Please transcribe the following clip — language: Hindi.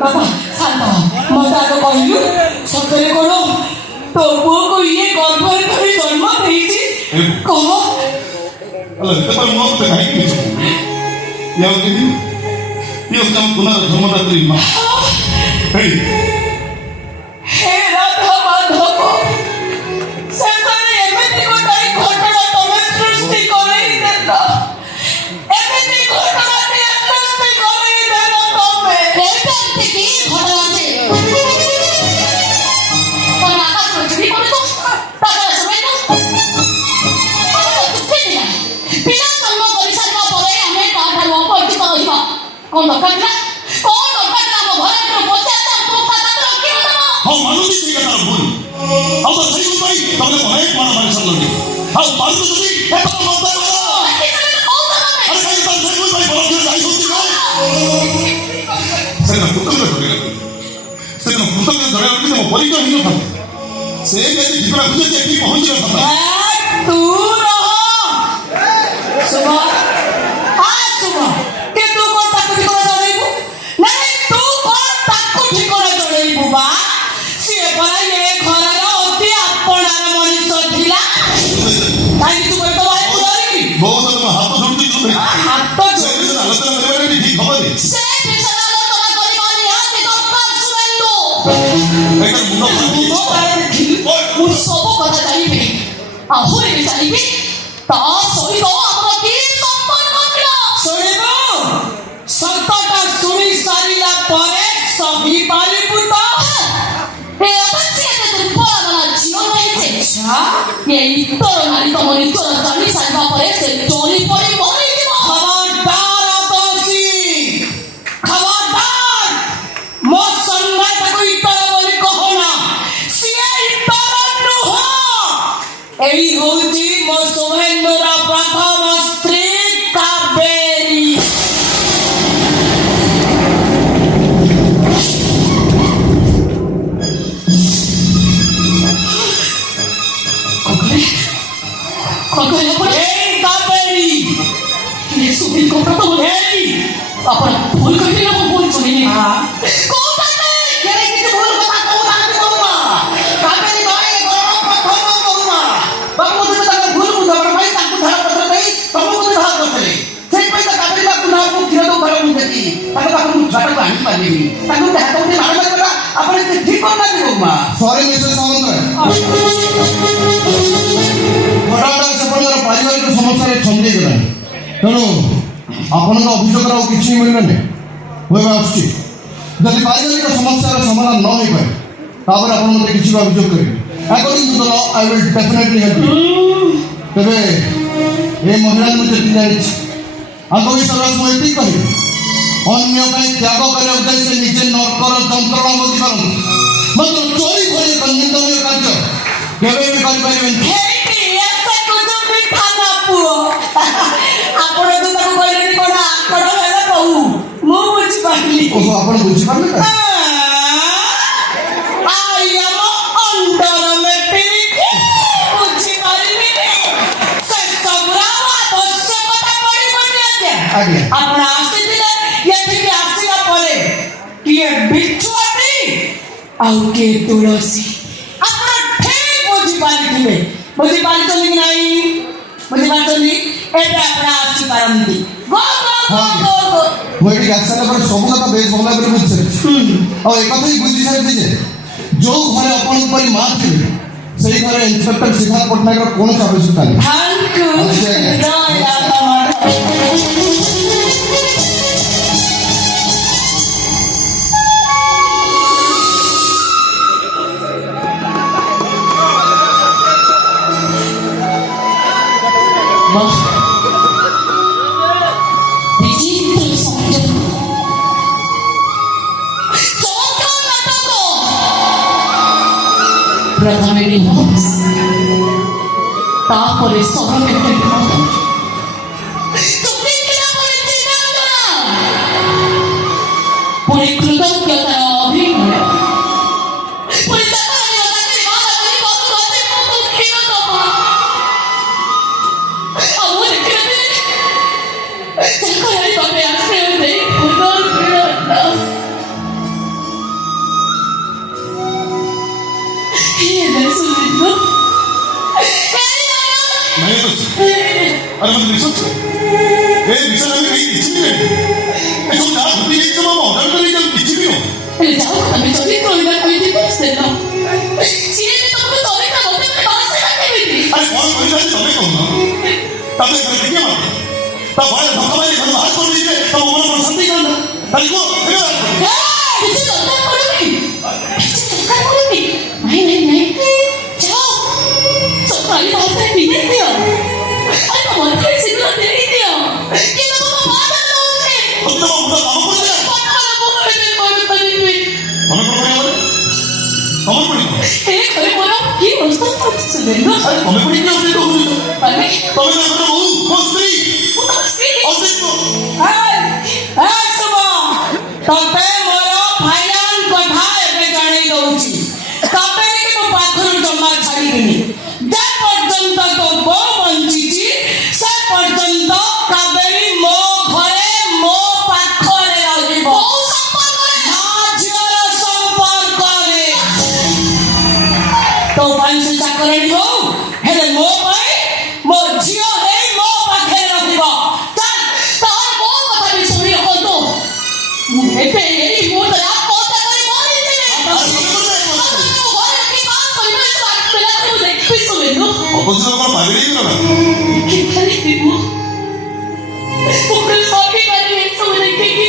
बाबा शांत मत आगे कहलु सतरे कोन तो पुओ को ये गर्भर करी जन्म देइछि कह अल्ल तपर मत काहे कि याव कि यो काम पुनः धर्मदात्री मा हे राधा माधव संसारे एमिति गोटाई घटना तमे सृष्टि करै देता एमिति घटना नी सृष्टि करै देला तमे एटा की घटना छे कोन आकाश पृथ्वी कोन तो ताका समय तो पिला जन्म करि सारला परे हमें काठर उपस्थित होइबा कोन दरकार हम मानुदी ठीक है बोल अब तो सही भाई तुमने भाई माना भाई सब लोग अब बात तो सही है तो मत अरे भाई तो सही भाई बोलो फिर भाई सुनती हो सही ना कुत्ते में धरे सही ना कुत्ते में धरे और किसी बोली तो नहीं था सही कहते जितना खुद से एक पहुंच गया था तू रहो सुबह के तू को ताकू ठीक कर देबू नहीं तू को ताकू ठीक कर देबू बा परा ये घरर अति आपणार मनुष्य थिला काई तू कहतो भाई बोलरी बहुत हाथ जोड़ती तू हाथ से आलोचना करबे नहीं ठीक खबर है से विषय आलोचना करी माने हाथ गप्पा सुनलो एकर मुंडो देखी मु सब कथा जानिबे आहुरी भी जानिबे ता सही दो हमरा की सम्मान करला सुनिबो सत्ता सुनी सारिला परे सभी पाली पुता ये इतर नारी तो मनी तो जानी साइबा परे से चोरी पड़ी मरी जीव खबरदार आतसी खबरदार मो संगाय ताको इतर बोली कहो ना सिए इतर नुह एई होउची मो सोहेंद्रा प्रथम स्त्री कावेरी अपन भूल करके लोग बोल सुनी हां कौन बाटे केरे किछ भूल कथा कहू ताके कहूमा काबेरी भाई गरम प्रथम कहूमा बाबू से तक भूल बुझा भाई ताकू धरा पत्र नहीं बाबू को धरा करथले सेई पैसा काबेरी बा कुना को खिरा तो घर मु देती ताके बाबू झटा पानी पानी ताकू हाथ उठे मार मार अपन ठीक कर ना कहूमा सॉरी मिस्टर सावंत घटना सेपटर पारिवारिक समस्या रे छंदी गला तेणु आपन अभियोग किसी मिलने हुए आसुच्छी जदि पारिवारिक समस्या समाधान न हो पाए तापर आप किसी अभियोग करेंगे according to the law I will definitely help you तेरे ये महिला मुझे जानी आगो विषय मुझे कह अन्य त्याग करने उद्देश्य निजे नरकर जंत्रणा बोधी पार मात्र चोरी भरी एक निंदनीय कार्य केवे भी कर पारिबेन ओहो आपण बुझी पारले का आई एम अंडर मैट्रिक बुझी पारिबे से सबरा आवश्यकता पड़ी पड़ी आगे आपण आसीले यथि के आसीला परे किए बिच्छुआटी आउ के तुलसी आपण ठीक बुझी पारिबे बुझी पारितली कि नाही बुझी पारितली एटा आपण आसी पारंती गो गो गो गो मोइटी गाछला पर सब कथा बेस भला पर बुझछ और एक कथा ही बुझी साथि जे जो घरे अपन पर मां थी सही घरे इंस्पेक्टर सिद्धार्थ पटनायक कोन आवश्यकता नहीं थैंक यू जय राधा माधव प्रथमे रिमोस तापरे सरकेटे तुमने क्या परे चिन्ह पुरी कृतज्ञता ତାପରେ ଘରେ ଟିକେ ମାର ତା ଭୟ ଧକ୍କା ମାରି ଘରୁ ବାହାର କରିଦେଇଯିବେ ତମ ମନ କ'ଣ ଶାନ୍ତି ହେଇଥାନ୍ତା ତାହେଲେ କୁହ କିଛି ଦରକାର ପଡ଼ୁନି କିଛି ଦରକାର ପଡ଼ୁନି ନାଇଁ ଯାଅ ସକାଳେ ଭାତରେ ବିଦେଇ ଦିଅ ଆରେ ମୋତେ ଶୀଘ୍ର ଦେଇଦିଅ କିନ୍ତୁ ମୋ ମା ଦଉଛି ତମ ମୁଣ୍ଡ କାମ କରିଦିଅ କଣ କରିବି ତମେ କ'ଣ କରିବ ତମର ପଡ଼ିବ ଏ ଘରେ ମୋର କି ଅବସ୍ଥା କରୁଛି ସୁରେନ୍ଦ୍ର ତମେ ପଡ଼ି କି ଅସୁବିଧା କରୁଛ ମାନେ ତମେ ନା ଘର ବୋହୁ ମୋ ସ୍ତ୍ରୀ ମୁଁ ତମ ସ୍ତ୍ରୀ ଅସ୍ତିତ୍ୱ ଶୁଭ ତତେ ମୋର ଫାଇନାଲ କଥା ଏବେ ଜଣେଇ ଦଉଛି କାବେରୀକି ମୋ ପାଖରୁ ଜମା ଛାଡ଼ିବିନି ଯେ ପର୍ଯ୍ୟନ୍ତ ତୋ ବୋଉ ବଞ୍ଚିଛି ସେ ପର୍ଯ୍ୟନ୍ତ କାବେରୀ ମୋ ଘରେ ମୋ ପାଖରେ ରହିବ ମା ଝିଅର ସମ୍ପର୍କରେ ତୋ ପାଇଁ ସେ ଚାକରାଣୀ ହଉ ହେଲେ ମୋ ପାଇଁ ମୋ ଝିଅ ହେଇ ମୋ ପାଖରେ ରହିବ ଚାଲ ତାର ମୋ କଥା ବି ଶୁଣି ହନ୍ତୁ ମୁଁ ଏବେ ଏଇ ମୁହୂର୍ତ୍ତରେ ଆତ୍ମହତ୍ୟା କରି ମରିଯିବି ଅପୋଜିସନ କ'ଣ ପାଗଳି ହେଇଗଲ ନା ଦେଖିପାରିବି ମୁଁ ସ୍ୱାମୀ ପାରିବି ସବୁ ଦେଖିକି